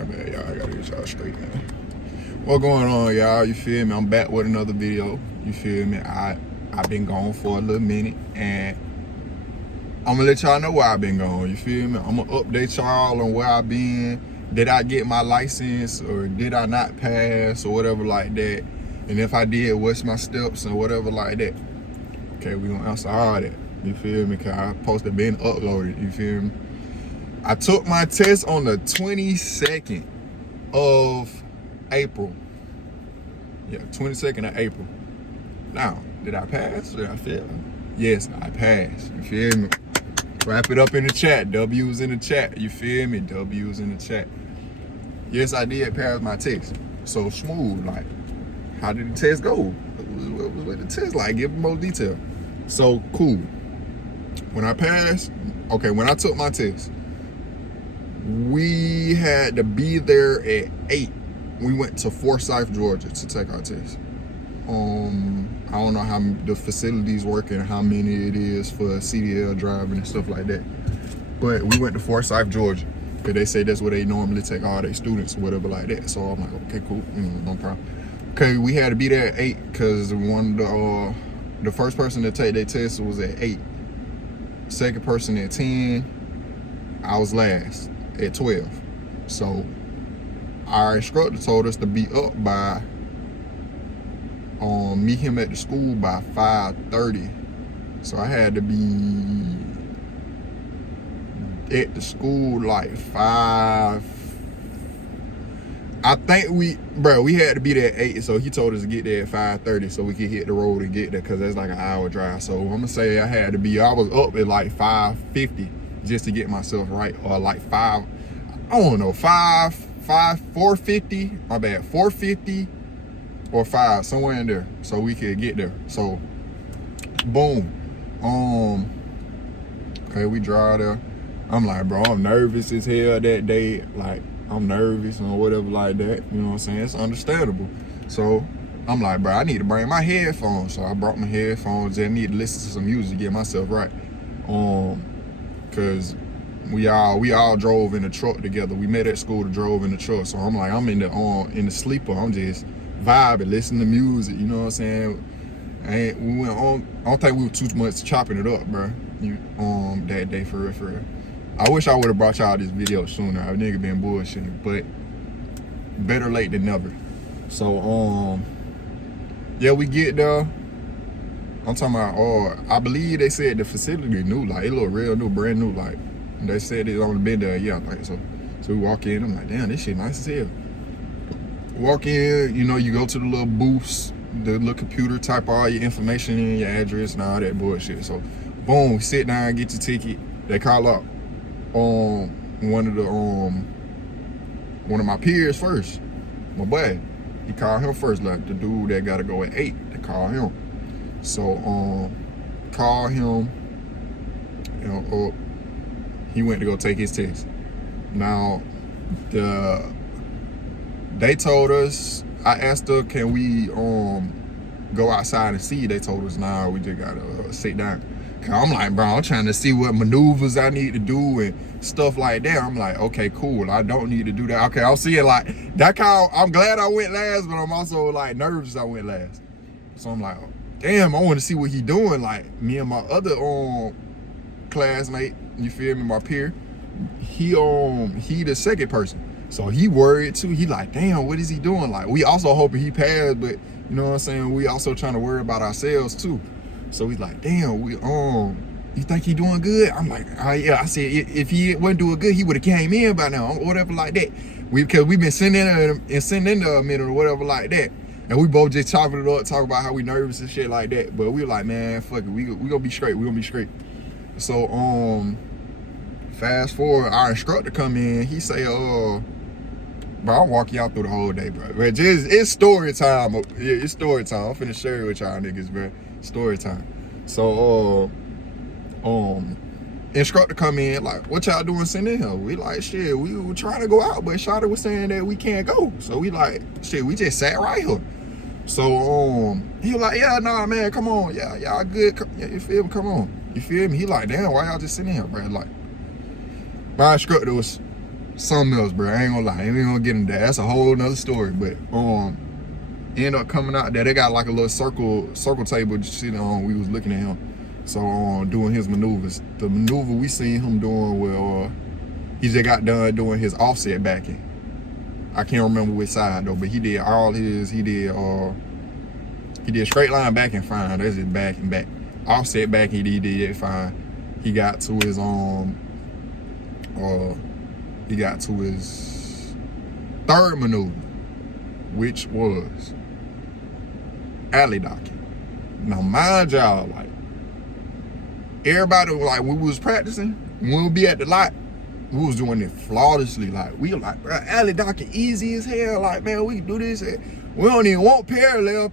My bad, y'all. I gotta get y'all straight, man. What going on, y'all? You feel me? I'm back with another video. You feel me? I've been gone for a little minute, and I'm gonna let y'all know where I've been gone. You feel me? I'm gonna update y'all on where I've been. Did I get my license or did I not pass or whatever like that? And if I did, what's my steps and whatever like that? Okay, we gonna answer all that. You feel me? Cause I supposed to been uploaded. You feel me? I took my test on the 22nd of April. Yeah, 22nd of April. Now, did I pass? Did I fail? Yes, I passed. You feel me? Wrap it up in the chat. W's in the chat. You feel me? W's in the chat. Yes, I did pass my test. So smooth. Like, how did the test go? What was the test like? Give me more detail. So cool. When I passed, okay, when I took my test, we had to be there at 8. We went to Forsyth, Georgia to take our test. I don't know how the facilities work and how many it is for CDL driving and stuff like that. But we went to Forsyth, Georgia, because they say that's where they normally take all their students or whatever like that. So I'm like, okay, cool, no problem. Okay, we had to be there at 8 because the first person to take their test was at 8. Second person at 10. I was last at 12. So our instructor told us to be up by meet him at the school by 5:30. So I had to be at the school like 5. I think we had to be there at 8, so he told us to get there at 5:30 so we could hit the road and get there, because that's like an hour drive. So I'm gonna say I was up at like 5:50 just to get myself right, or like 4:50, my bad, 4:50 or 5, somewhere in there, so we could get there. So boom, okay, we drive there. I'm like, bro, I'm nervous as hell that day. Like, I'm nervous or whatever like that. You know what I'm saying? It's understandable. So I'm like, bro, I need to bring my headphones. So I brought my headphones and I need to listen to some music to get myself right. Cause we all drove in the truck together. We met at school, drove in the truck. So I'm like, I'm in the sleeper. I'm just vibing, listening to music. You know what I'm saying? We went on. I don't think we were too much chopping it up, bro. That day for real. I wish I would have brought y'all this video sooner. I nigga been bullshitting, but better late than never. So yeah, we get there. I'm talking about, I believe they said the facility new, like it looked real new, brand new. Like they said it's only been there a year, I think. So we walk in. I'm like, damn, this shit nice as hell. Walk in, you go to the little booths, the little computer, type all your information in, your address and all that bullshit. So boom, sit down, get your ticket. They call up one of my peers first, my boy. He called him first, like the dude that gotta go at 8. They call him. So call him. He went to go take his test. Now they told us. I asked her, can we go outside and see? They told us, nah, we just gotta sit down. I'm like, bro, I'm trying to see what maneuvers I need to do and stuff like that. I'm like, okay, cool. I don't need to do that. Okay, I'll see it like that. I'm glad I went last, but I'm also like nervous I went last. So I'm like, damn, I want to see what he doing. Like me and my other classmate, you feel me, my peer, he the second person. So he worried too. He like, damn, what is he doing? Like, we also hoping he passed, but you know what I'm saying? We also trying to worry about ourselves too. So he's like, damn, you think he doing good? I'm like, oh yeah. I said, if he wasn't doing good, he would have came in by now, or whatever like that. Because we've been sending in a minute or whatever like that. And we both just chopping it up, talking about how we nervous and shit like that. But we were like, man, fuck it, we gonna be straight. We gonna be straight. So fast forward, our instructor come in. He say, bro, I'll walk y'all through the whole day, bro. But it's story time. Yeah, it's story time. I'm finna share it with y'all niggas, bro. Story time. So instructor come in like, what y'all doing sitting in here? We like, shit, we were trying to go out, but Shawty was saying that we can't go. So we like, shit, we just sat right here. So he was like, yeah, nah, man, come on, yeah, y'all good. Yeah, you feel me? Come on, you feel me? He like, damn, why y'all just sitting here, bro? Like, my instructor was something else, bro. I ain't gonna lie. I ain't even gonna get into that. That's a whole nother story. But end up coming out there. They got like a little circle table just sitting on. We was looking at him. So doing his maneuvers. The maneuver we seen him doing where he just got done doing his offset backing. I can't remember which side though, but he did straight line backing fine. That's his back and back. Offset backing he did fine. He got to his third maneuver, which was alley docking. Now mind y'all, like everybody, like when we was practicing, when we be at the lot, we was doing it flawlessly. Like we were like, bro, alley docking easy as hell. Like, man, we can do this. We don't even want parallel.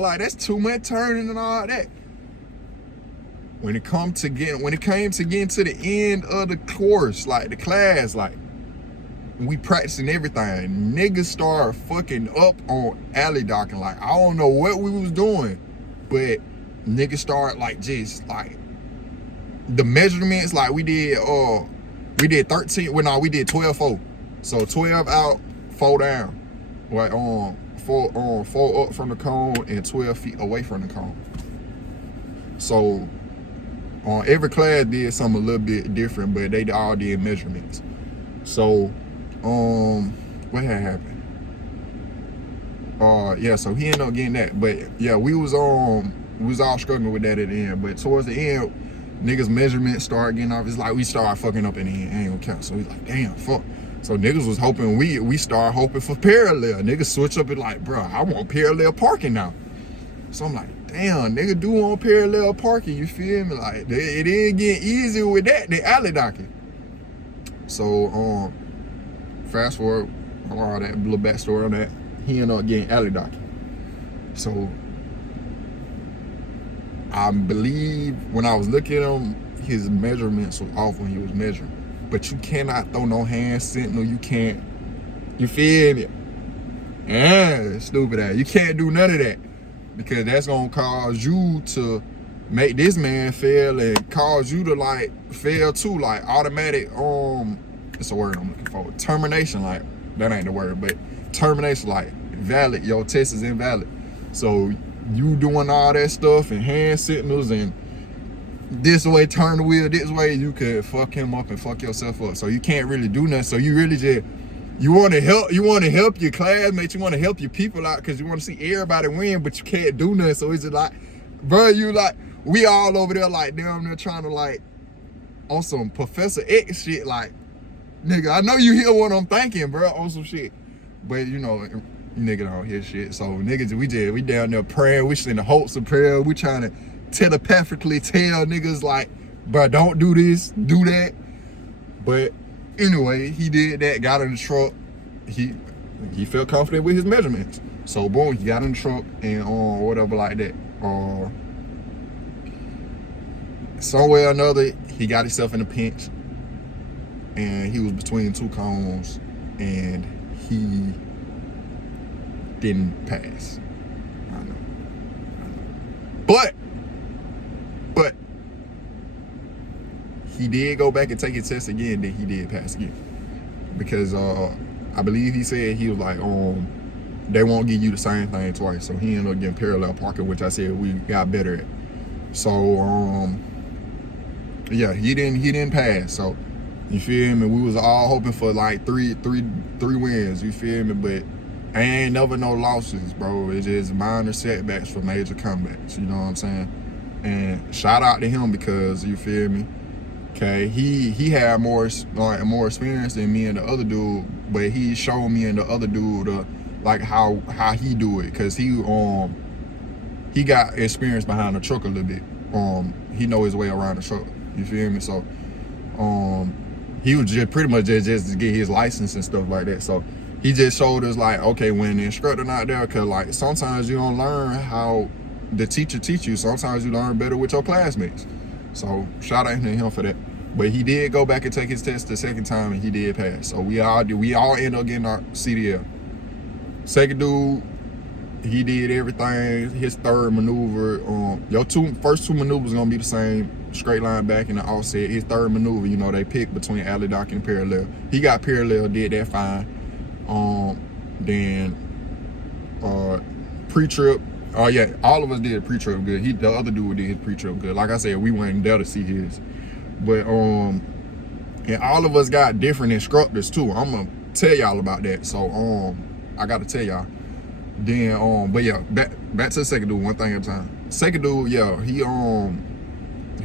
Like that's too much turning and all that. When it came to getting to the end of the course, like the class, like we practicing everything. Niggas started fucking up on alley docking. Like I don't know what we was doing, but niggas started like just like the measurements. Like we did 13. Well, no, we did 12-4. So 12 out, 4 down. Like 4 up from the cone and 12 feet away from the cone. So every class did something a little bit different, but they all did measurements. So what had happened? Yeah, so he ended up getting that. But yeah, we was all struggling with that at the end. But towards the end, niggas measurements started getting off. It's like we started fucking up in the end. I ain't gonna count. So we like, damn, fuck. So niggas was hoping, we started hoping for parallel. Niggas switch up and like, bro, I want parallel parking now. So I'm like, damn, nigga do want parallel parking, you feel me? Like, it didn't get easier with that, the alley docking. So, fast forward, all that little backstory on that, he ended up getting alley docking. So, I believe when I was looking at him, his measurements was off when he was measuring. But you cannot throw no hand sentinel, you can't, you feel me? Stupid ass. You can't do none of that. Because that's gonna cause you to make this man fail and cause you to like fail too. Like automatic, it's a word I'm looking for. Termination, like that ain't the word, but termination, like valid. Your test is invalid. So you doing all that stuff and hand signals and this way, turn the wheel this way, you could fuck him up and fuck yourself up. So you can't really do nothing. So you really just you want to help your classmates, you want to help your people out because you want to see everybody win, but you can't do nothing. So it's just like, bro, you like, we all over there like damn near trying to like on some Professor X shit. Like, nigga, I know you hear what I'm thinking, bro, on some shit, but you know, nigga don't hear shit. So niggas, we down there praying, we in the hopes of prayer, we trying to telepathically tell niggas like, bro, don't do this, do that. But anyway, he did that, got in the truck. He felt confident with his measurements. So boom, he got in the truck and whatever like that. Somewhere or another, he got himself in a pinch. And he was between two cones and he didn't pass. I know. But he did go back and take his test again, then he did pass again. Because I believe he said he was like, they won't give you the same thing twice. So he ended up getting parallel parking, which I said we got better at. So yeah, he didn't pass. So you feel me? We was all hoping for like three wins, you feel me? But ain't never no losses, bro. It's just minor setbacks for major comebacks, you know what I'm saying? And shout out to him because, you feel me? Okay, he had more experience than me and the other dude, but he showed me and the other dude like how he do it, cause he got experience behind the truck a little bit. He know his way around the truck. You feel me? So he was just pretty much just to get his license and stuff like that. So he just showed us like, okay, when the instructor not there, cause like sometimes you don't learn how the teacher teach you. Sometimes you learn better with your classmates. So shout out to him for that. But he did go back and take his test the second time and he did pass. So we all end up getting our CDL. Second dude, he did everything. His third maneuver, your first two maneuvers gonna be the same. straight line back and the offset. His third maneuver, you know, they pick between alley dock and parallel. He got parallel, did that fine. Then pre-trip, oh yeah, all of us did pre-trip good. The other dude did his pre-trip good. Like I said, we went there to see his. But and all of us got different instructors too. I'm gonna tell y'all about that. So I gotta tell y'all. Then but yeah, back to the second dude, one thing at a time. Second dude, yeah, he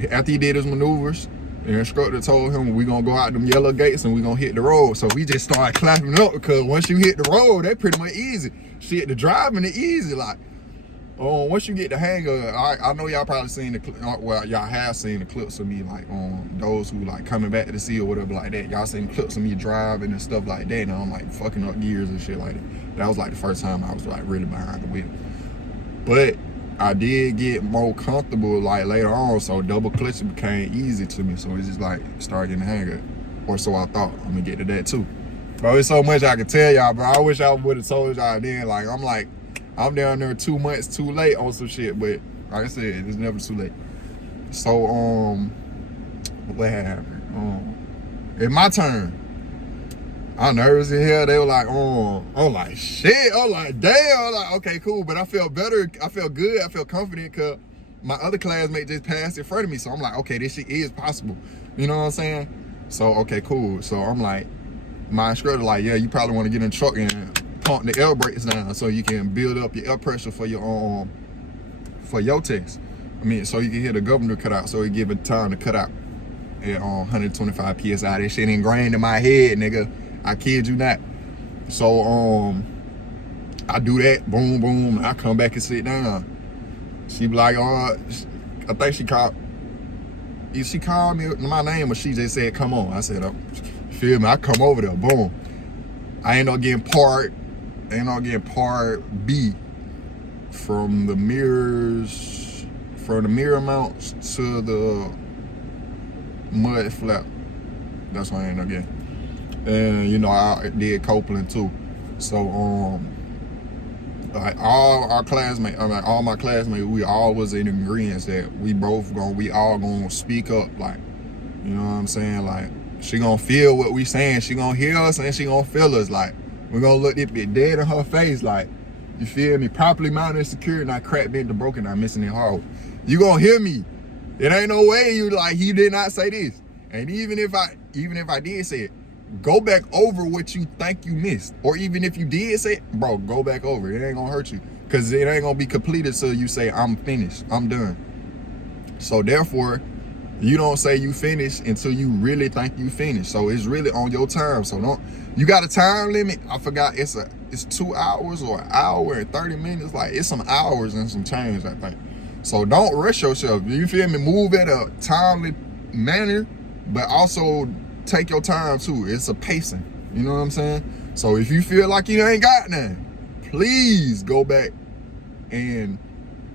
after he did his maneuvers, the instructor told him we gonna go out them yellow gates and we gonna hit the road. So we just started clapping up because once you hit the road, that pretty much easy. Shit, the driving is easy. Like, once you get the hang of it, I know y'all probably seen well, y'all have seen the clips of me, like those who like coming back to the sea or whatever like that. Y'all seen clips of me driving and stuff like that, and I'm like fucking up gears and shit like that. That was like the first time I was like really behind the wheel. But I did get more comfortable like later on, so double clutching became easy to me. So it's just like started getting the hang of it, or so I thought. I'm gonna get to that too. Bro, it's so much I can tell y'all, bro. I wish I would have told y'all then. Like I'm down there 2 months too late on some shit, but like I said, it's never too late. So what happened? It's my turn. I'm nervous in hell. They were like, I'm like, shit. I'm like, damn. I'm like, okay, cool. But I felt better. I felt good. I felt confident because my other classmate just passed in front of me. So I'm like, okay, this shit is possible. You know what I'm saying? So, okay, cool. So I'm like, my instructor like, yeah, you probably want to get in the truck and pump the air brakes down so you can build up your air pressure for your test. I mean, so you can hear the governor cut out, so it give it time to cut out at 125 PSI. That shit ingrained in my head, nigga. I kid you not. So I do that, boom, boom. I come back and sit down. She be like, I think she called me my name, or she just said, come on. I said, feel me? I come over there, boom. I end up getting part B from the mirror mounts to the mud flap. That's what I ended up getting. And you know, I did Copeland too. So like all my classmates, we all was in agreement that we all gonna speak up. Like, you know what I'm saying? Like, she gonna feel what we saying. She gonna hear us and she gonna feel us. Like, we gonna look it dead in her face. Like, you feel me? Properly mounted and secured, not cracked, bent, or broken, not missing it hard. You gonna hear me. It ain't no way you like he did not say this. And even if I did say it, go back over what you think you missed. Or even if you did say it, bro, go back over it. It ain't gonna hurt you. Because it ain't gonna be completed till you say, I'm finished. I'm done. So therefore, you don't say you finished until you really think you finished. So it's really on your time. So you got a time limit. I forgot it's 2 hours or an hour and 30 minutes. Like, it's some hours and some change, I think. So don't rush yourself. You feel me? Move at a timely manner, but also take your time too. It's a pacing. You know what I'm saying? So if you feel like you ain't got nothing, please go back and,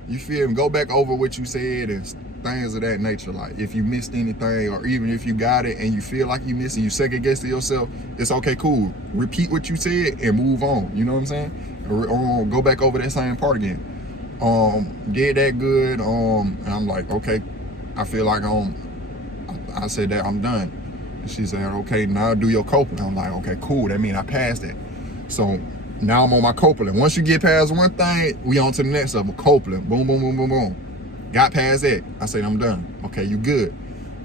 you feel me, go back over what you said and things of that nature. Like, if you missed anything, or even if you got it and you feel like you missed and you second guess to yourself, it's okay, cool. Repeat what you said and move on. You know what I'm saying? Or go back over that same part again. Did that good. And I'm like, okay, I feel like I said that I'm done. And she said, okay, now do your Copeland. I'm like, okay, cool. That means I passed it. So now I'm on my Copeland. Once you get past one thing, we on to the next level. Copeland. Boom, boom, boom, boom, boom. Got past that. I said, I'm done. Okay, you good.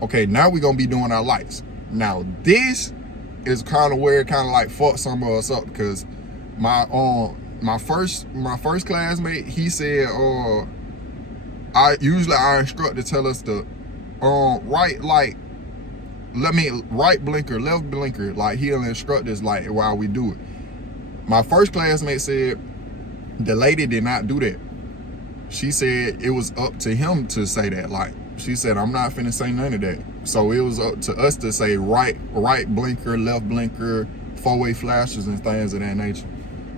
Okay, now we're gonna be doing our lights. Now this is kind of where it kind of like fucked some of us up, because my first classmate, he said, our instructor tell us to right blinker, left blinker, like he'll instruct us like while we do it. My first classmate said the lady did not do that. She said it was up to him to say that. Like, she said, I'm not finna say none of that. So it was up to us to say right blinker, left blinker, four-way flashes and things of that nature.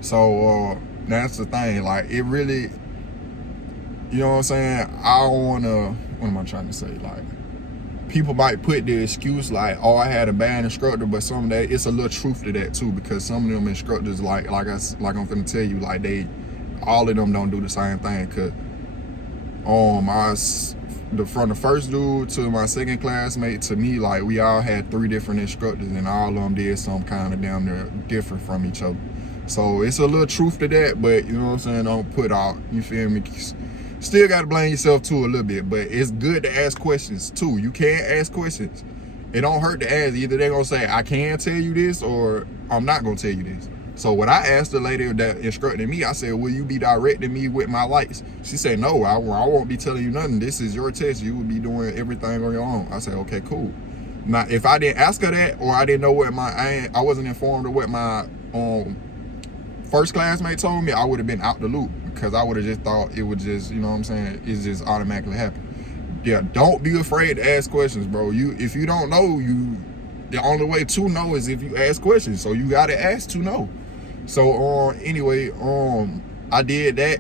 So that's the thing. Like, it really, you know what I'm saying? I don't wanna, what am I trying to say? Like, people might put the excuse like, oh, I had a bad instructor, but some of that, it's a little truth to that too, because some of them instructors, like I'm finna tell you, like all of them don't do the same thing. Cause From the first dude to my second classmate to me, like, we all had 3 different instructors, and all of them did some kind of damn near different from each other. So it's a little truth to that, but you know what I'm saying, don't put out, you feel me? Still got to blame yourself too a little bit, but it's good to ask questions too. You can't ask questions. It don't hurt to ask. Either they're gonna say, I can tell you this, or I'm not gonna tell you this. So what I asked the lady that instructed me, I said, will you be directing me with my lights? She said, no, I won't be telling you nothing. This is your test. You will be doing everything on your own. I said, okay, cool. Now, if I didn't ask her that, or I didn't know what I wasn't informed of what my first classmate told me, I would have been out the loop, because I would have just thought it would just, you know what I'm saying, it's just automatically happen. Yeah, don't be afraid to ask questions, bro. If you don't know, the only way to know is if you ask questions. So you gotta ask to know. So anyway, I did that.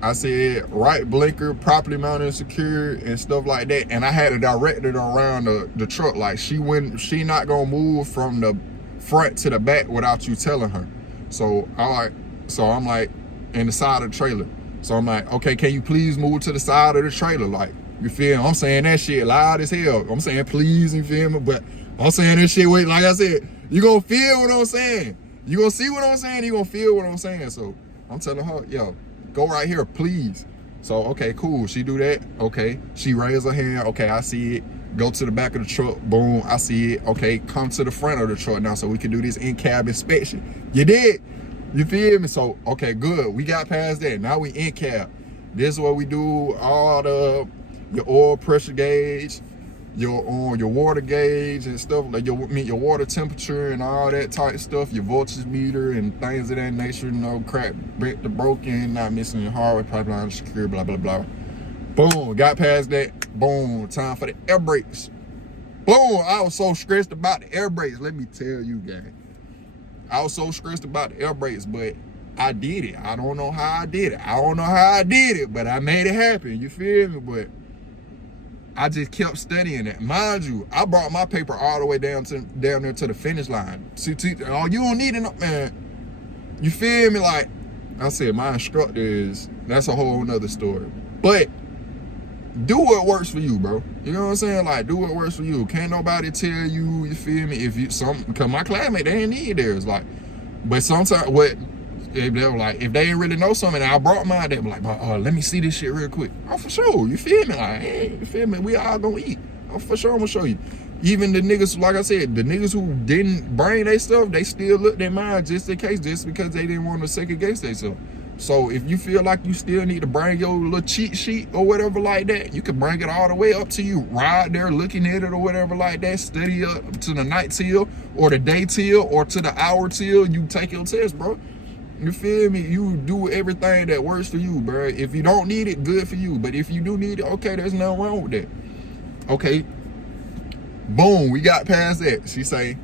I said right blinker, properly mounted and secured and stuff like that. And I had to direct it around the truck. Like, she not gonna move from the front to the back without you telling her. So I'm like in the side of the trailer. So I'm like, okay, can you please move to the side of the trailer? Like, you feel me? I'm saying that shit loud as hell. I'm saying please, you feel me? But I'm saying that shit, wait, like I said, you gonna feel what I'm saying. You gonna see what I'm saying, you gonna feel what I'm saying. So I'm telling her, yo, go right here, please. So, okay, cool. She do that. Okay. She raise her hand. Okay, I see it. Go to the back of the truck. Boom, I see it. Okay, come to the front of the truck now so we can do this in-cab inspection. You did? You feel me? So, okay, good. We got past that. Now we in-cab. This is what we do. All your oil pressure gauge, your water gauge and stuff, like your water temperature and all that type stuff, your voltage meter and things of that nature, no crap, broken, not missing your hardware pipeline, secure, blah, blah, blah. Boom, got past that. Boom, time for the air brakes. Boom, I was so stressed about the air brakes. Let me tell you, gang. I was so stressed about the air brakes, but I did it. I don't know how I did it. But I made it happen. You feel me? But I just kept studying that. Mind you, I brought my paper all the way down there to the finish line. Oh, you don't need it, man. You feel me? Like I said, my instructor that's a whole nother story. But do what works for you, bro. You know what I'm saying? Like, do what works for you. Can't nobody tell you, you feel me? Because my classmate, they ain't need theirs. Like, but sometimes if they were like, if they didn't really know something, and I brought mine, they were like, let me see this shit real quick. Oh, for sure. You feel me? Like, hey, you feel me? We all gonna eat. Oh, for sure, I'm gonna show you. Even the niggas, like I said, the niggas who didn't bring their stuff, they still looked at mine just in case, just because they didn't want to second guess themselves. So if you feel like you still need to bring your little cheat sheet or whatever like that, you can bring it all the way up to you. Ride there looking at it or whatever like that. Study up to the night till or the day till or to the hour till you take your test, bro. You feel me? You do everything that works for you, bro. If you don't need it, good for you. But if you do need it, okay, there's nothing wrong with that. Okay. Boom, we got past that. She say,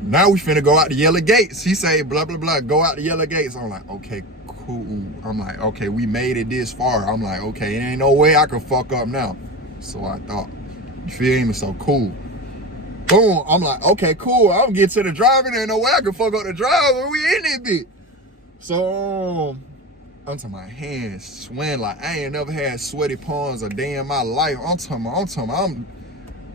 now we finna go out the yellow gates. She say, blah, blah, blah, go out the yellow gates. I'm like, okay, cool. I'm like, okay, we made it this far. I'm like, okay, ain't no way I can fuck up now. So I thought, you feel me? So cool. Boom, I'm like, okay, cool. I'm getting to the driver. There ain't no way I can fuck up the driver. We in it, bitch. So I'm talking my hands sweating like I ain't never had sweaty palms a day in my life. I'm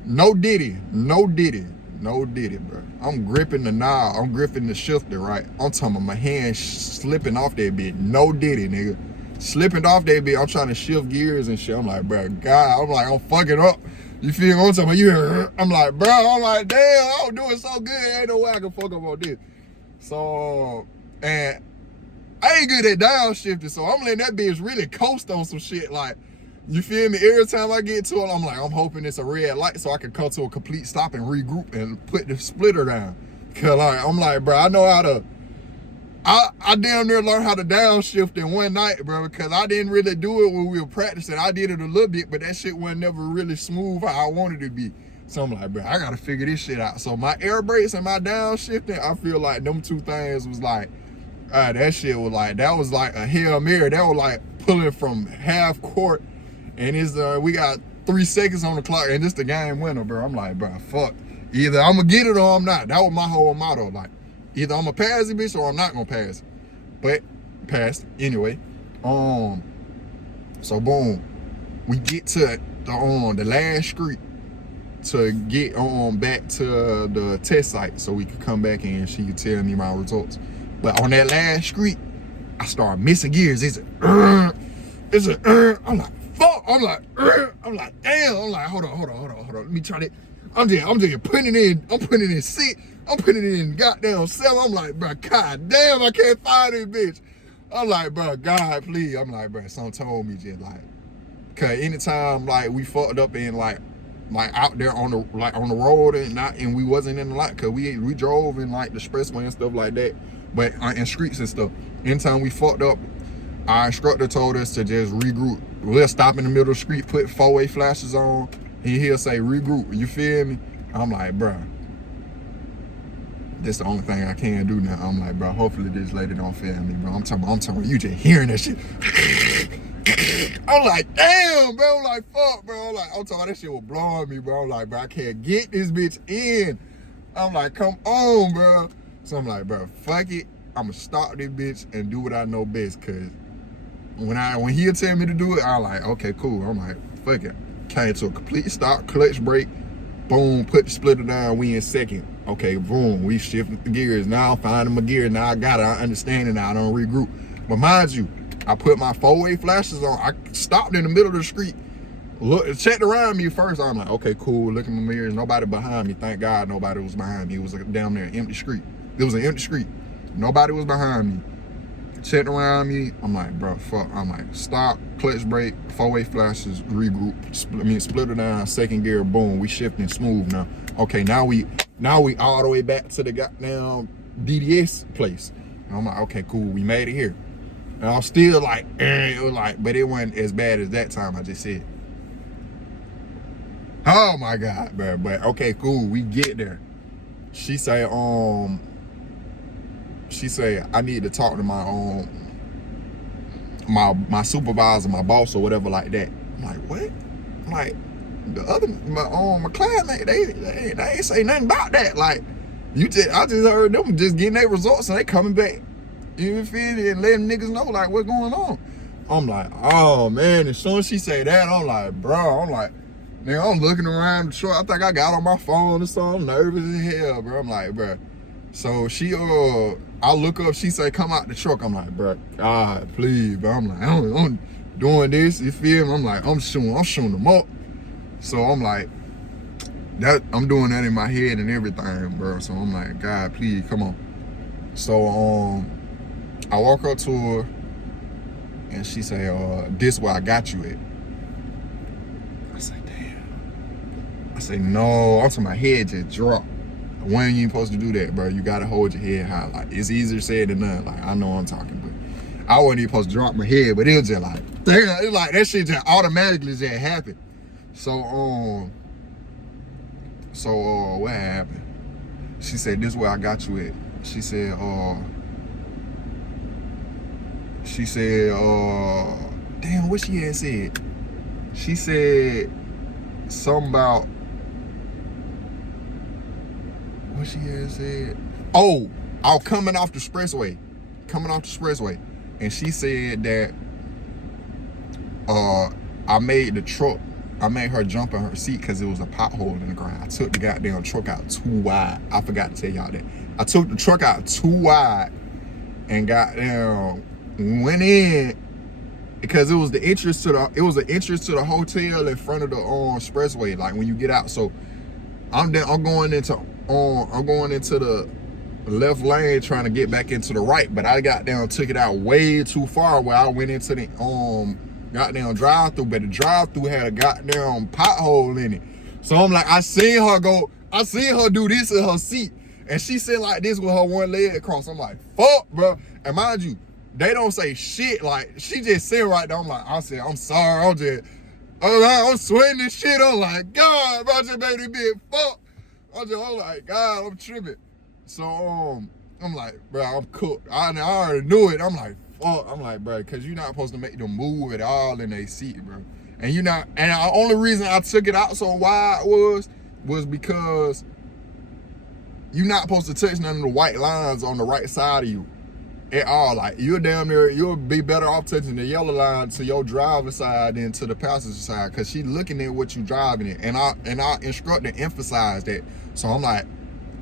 no diddy, bro. I'm gripping the knob, I'm gripping the shifter, right? I'm talking about my hands slipping off that bitch. No diddy, nigga. Slipping off that bitch. I'm trying to shift gears and shit. I'm like, bro, God, I'm fucking up. You feel me? I'm talking about you. I'm like, bro, I'm like, damn, I'm doing so good. Ain't no way I can fuck up on this. So, and I ain't good at downshifting, so I'm letting that bitch really coast on some shit. Like, you feel me? Every time I get to it, I'm like, I'm hoping it's a red light so I can come to a complete stop and regroup and put the splitter down. Cause like, I'm like, bro, I know how to, I damn near learned how to downshift in one night, bro, because I didn't really do it when we were practicing. I did it a little bit, but that shit wasn't never really smooth how I wanted it to be. So I'm like, bro, I gotta figure this shit out. So my air brakes and my downshifting, I feel like them two things was like, that shit was like, that was like a Hail Mary. That was like pulling from half court, and we got 3 seconds on the clock, and this the game winner, bro. I'm like, bro, fuck. Either I'm gonna get it or I'm not. That was my whole motto. Like, either I'm gonna pass it, bitch, or I'm not gonna pass it. But passed anyway. So boom. We get to the last street to get back to the test site so we could come back and she could tell me my results. But on that last street, I started missing gears. I'm like, fuck. I'm like, damn. I'm like, hold on. Let me try that. I'm just putting it in. I'm putting it in 6. I'm putting it in goddamn 7. I'm like, bro, god damn, I can't find this bitch. I'm like, bro, God, please. I'm like, bro, someone told me just like, cause anytime like we fucked up in like out there on the road and we wasn't in the lot, cause we drove in like the expressway and stuff like that, but in streets and stuff. Anytime we fucked up, our instructor told us to just regroup. We'll stop in the middle of the street, put 4-way flashes on, and he'll say regroup. You feel me? I'm like, bro, this the only thing I can do now. I'm like, bro, hopefully this lady don't feel me, bro. I'm talking, you just hearing that shit. I'm like, damn, bro. I'm like, fuck, bro. I'm talking, that shit was blowing me, bro. I'm like, bro, I can't get this bitch in. I'm like, come on, bro. So I'm like, bro, fuck it. I'm gonna stop this bitch and do what I know best. Cause when he'll tell me to do it, I'm like, okay, cool. I'm like, fuck it. Came to a complete stop, clutch brake, boom, put the splitter down, we in second. Okay, boom, we shifted the gears. Now I'm finding my gear. Now I got it. I understand it now. I don't regroup. But mind you, I put my 4-way flashes on. I stopped in the middle of the street. Checked around me first. I'm like, okay, cool. Look in my mirrors. Nobody behind me. Thank God nobody was behind me. It was a damn near empty street. It was an empty street. Nobody was behind me. Checked around me. I'm like, bro, fuck. I'm like, stop, clutch brake, 4-way flashes, regroup. Split it down, second gear, boom. We shifting smooth now. Okay, now we all the way back to the goddamn DDS place. And I'm like, okay, cool. We made it here. And I was still like, it was like, but it wasn't as bad as that time I just said. Oh my God, bro. But okay, cool. We get there. She say, I need to talk to my my supervisor, my boss or whatever like that. I'm like, what? I'm like, my classmate, they ain't say nothing about that. Like, I just heard them just getting their results and they coming back. You feel me? And letting niggas know like what's going on. I'm like, oh man. As soon as she say that, I'm like, bro. I'm like, nigga, I'm looking around the truck. I think I got on my phone or something. I'm nervous as hell, bro. I'm like, bro. So she I look up. She say, come out the truck. I'm like, bro, God, please, bro. I'm like, I'm doing this. You feel me? I'm like, I'm shooting them up. So I'm like, I'm doing that in my head and everything, bro. So I'm like, God, please, come on. So I walk up to her and she say, this where I got you at. I say, damn. I say, no. I'm talking, my head just dropped. When you ain't supposed to do that, bro. You gotta hold your head high. Like, it's easier said than done. Like, I know I'm talking, but I wasn't even supposed to drop my head, but it was just like, damn, it's like that shit just automatically just happened. So what happened? She said, this is where I got you at. She said, damn, what she had said? She said something about, what she had said? Oh, I was coming off the expressway. And she said that I made her jump in her seat because it was a pothole in the ground. I took the goddamn truck out too wide. I forgot to tell y'all that. I took the truck out too wide and goddamn went in because it was the entrance to the hotel in front of the expressway, like when you get out. So I'm going into the left lane trying to get back into the right, but I took it out way too far where I went into the goddamn drive-through, but the drive-through had a goddamn pothole in it. So I'm like, I seen her do this in her seat, and she sit like this with her one leg across. I'm like, fuck, bro. And mind you, they don't say shit. Like, she just sit right there. I'm like, I said, I'm sorry. I'm sweating this shit. I'm like, God, bro, I just made this big fuck. I'm like, God, I'm tripping. So I'm like, bro, I'm cooked. I already knew it. I'm like, fuck. I'm like, bro, because you're not supposed to make them move at all in their seat, bro. And the only reason I took it out so wide was because you're not supposed to touch none of the white lines on the right side of you. at all. Like, you'll be better off touching the yellow line to your driver's side than to the passenger side, because she looking at what you driving in. And our instructor emphasized that. So I'm like,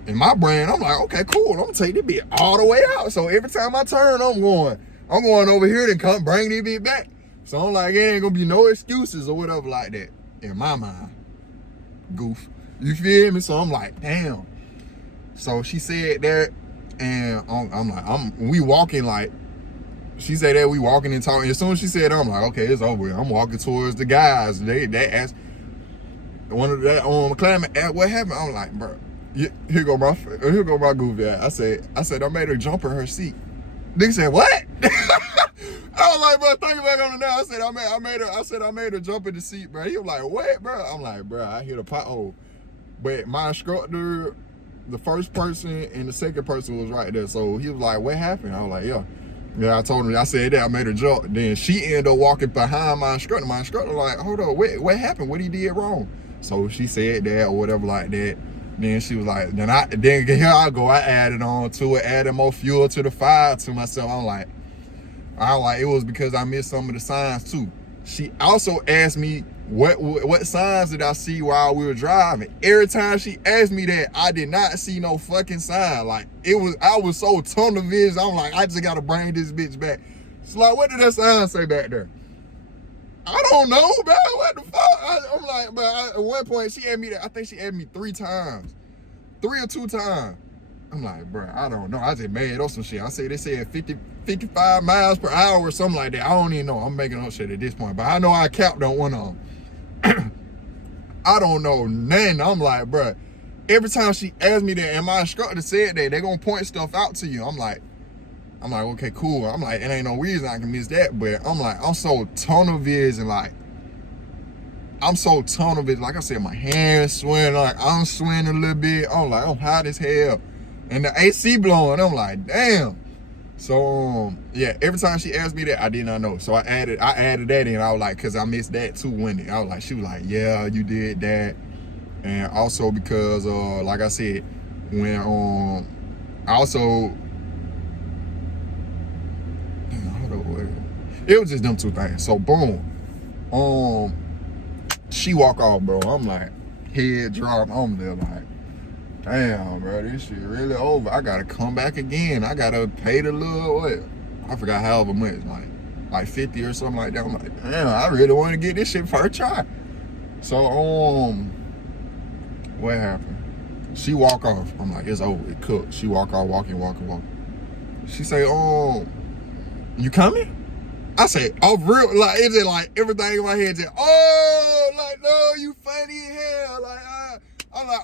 in my brain, I'm like, okay, cool. I'm gonna take this bit all the way out. So every time I turn, I'm going over here and come bring this bit back. So I'm like, it ain't gonna be no excuses or whatever like that in my mind. Goof. You feel me? So I'm like, damn. So she said that, and I'm like, we walking like, she said that we walking and talking. As soon as she said that, I'm like, okay, it's over. I'm walking towards the guys. They asked one of that climate, what happened? I'm like, bro, here go my goof ass. I said I made her jump in her seat. Nigga said, what? I was like, bro, think back on it now. I said I made her jump in the seat, bro. He was like, what, bro? I'm like, bro, I hit a pothole. But my instructor, the first person and the second person was right there. So he was like, what happened? I was like, yeah, I told him, I said that, I made her jump. Then she ended up walking behind my instructor. My instructor like, hold on, what happened? What he did wrong? So she said that or whatever like that. Then she was like, then here I go. I added on to it, added more fuel to the fire to myself. I'm like, it was because I missed some of the signs too. She also asked me what signs did I see while we were driving. Every time she asked me that, I did not see no fucking sign. Like, I was so tunnel vision. I'm like, I just gotta bring this bitch back. She's like, what did that sign say back there? I don't know, man. What the fuck? I'm like, but at one point she had me that. I think she had me 3 times, 3 or 2 times. I'm like, bro, I don't know. I just made up some shit. I say they said 55 miles per hour or something like that. I don't even know. I'm making up shit at this point, but I know I capped on one of them. I don't know nothing. I'm like, bro, every time she asked me that, and my instructor said that, they gonna point stuff out to you. I'm like, okay, cool. I'm like, it ain't no reason I can miss that, but I'm like, I'm so tunnel vision, like, like I said, my hands swing, like I'm swinging a little bit. I'm like, I'm hot as hell, and the AC blowing. I'm like, damn. So yeah, every time she asked me that, I did not know. So I added that in. I was like, cause I missed that too, Wendy. I was like, she was like, yeah, you did that, and also because like I said, when also. It was just them 2 things. So boom, she walk off, bro. I'm like, head drop. I'm there like, damn, bro, this shit really over. I gotta come back again. I gotta pay the little, what? I forgot however much, like 50 or something like that. I'm like, damn, I really want to get this shit first try. So what happened? She walk off. I'm like, it's over. It cooked. She walk off, walking. She say, you coming? I say, oh, real, like, it's just like everything in my head just, like, no, you funny as hell. Like, I'm like,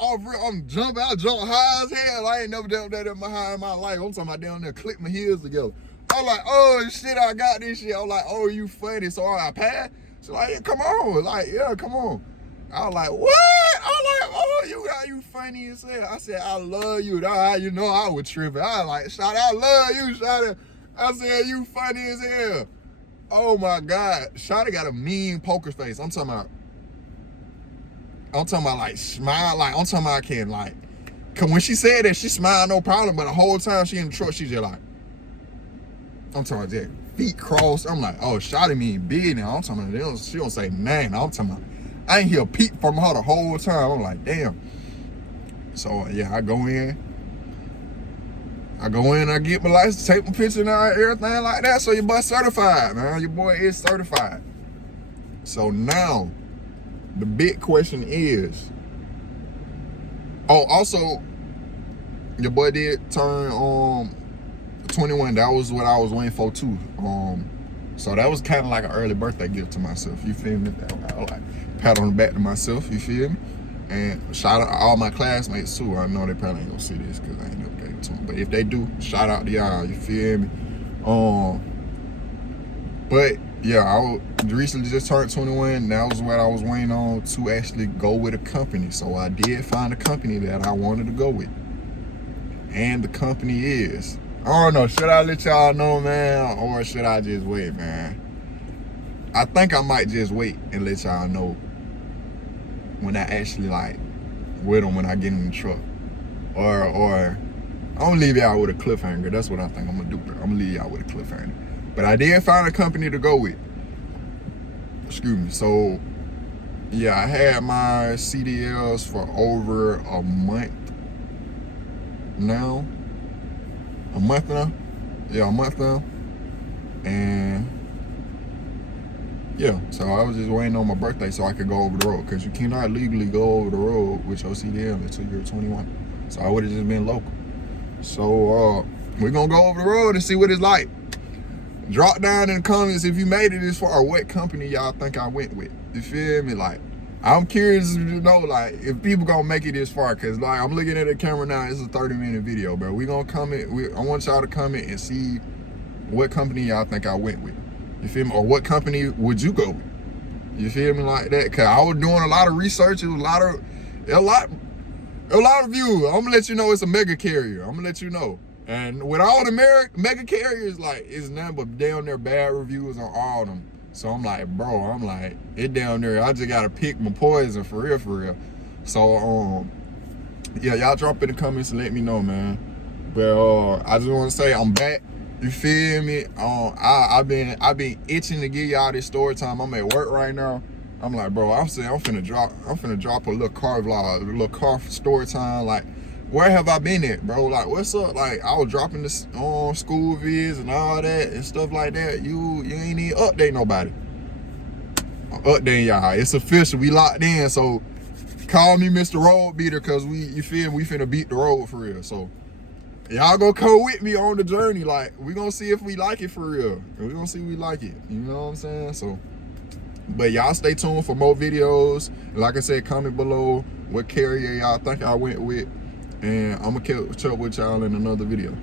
oh, real, I'm jumping, I jump high as hell. I ain't never done that in my life. I'm talking about down there, click my heels together. I'm like, oh, shit, I got this shit. I'm like, oh, you funny. So I passed. She's like, yeah, come on. Like, yeah, come on. I was like, what? I was like, oh, you funny as hell. I said, I love you. You know I was tripping. I was like, Shawty, I love you, Shawty. I said, you funny as hell. Oh my God. Shawty got a mean poker face. I'm talking about like smile, like I'm talking about I can like, cause when she said that, she smiled no problem, but the whole time she in the truck, she just like, I'm talking about that feet crossed. I'm like, oh, Shawty mean big now. I'm talking about, she don't say nothing. I'm talking about, I ain't hear a peep from her the whole time. I'm like, damn. So yeah, I go in, I get my license, take my picture and everything like that. So your boy certified, man. Your boy is certified. So now, the big question is, also, your boy did turn 21. That was what I was waiting for too. So that was kind of like an early birthday gift to myself. You feel me? I like pat on the back to myself. You feel me? And shout out to all my classmates too. I know they probably ain't gonna see this because I ain't never gave it to them. But if they do, shout out to y'all. You feel me? But yeah, I recently just turned 21. That was what I was waiting on to actually go with a company. So I did find a company that I wanted to go with. And the company is, I don't know, should I let y'all know, man, or should I just wait, man? I think I might just wait and let y'all know when I actually like with them when I get in the truck. Or I'm gonna leave y'all with a cliffhanger. That's what I think I'm gonna do. I'm gonna leave y'all with a cliffhanger. But I did find a company to go with. Excuse me. So yeah, I had my CDLs for over a month now. A month now? Yeah, a month now. And yeah, so I was just waiting on my birthday so I could go over the road, because you cannot legally go over the road with your CDL until you're 21. So I would have just been local. So we're gonna go over the road and see what it's like. Drop down in the comments if you made it this far, what company y'all think I went with. You feel me? Like, I'm curious to know, like, if people gonna make it this far, because like I'm looking at the camera now, it's a 30-minute video, bro. We gonna comment. I want y'all to comment and see what company y'all think I went with. You feel me? Or what company would you go with? You feel me, like that? Cause I was doing a lot of research. It was a lot of views. I'm gonna let you know it's a mega carrier. I'm gonna let you know. And with all the mega carriers, like, it's nothing but down there bad reviews on all of them. So I'm like, bro, it down there. I just gotta pick my poison for real, for real. So yeah, y'all drop in the comments and let me know, man. But I just want to say I'm back. You feel me? I've been itching to give y'all this story time. I'm at work right now. I'm like, bro, I'm finna drop a little car vlog, a little car story time. Like, where have I been at, bro? Like, what's up? Like, I was dropping this on school vids and all that and stuff like that. You ain't need to update nobody. I'm updating y'all. It's official. We locked in. So call me Mr. Road Beater, cause we finna beat the road for real. So y'all gonna come with me on the journey. Like, we gonna see if we like it for real. We gonna see if we like it. You know what I'm saying? So, but y'all stay tuned for more videos. Like I said, comment below what carrier y'all think I went with, and I'm gonna catch up with y'all in another video.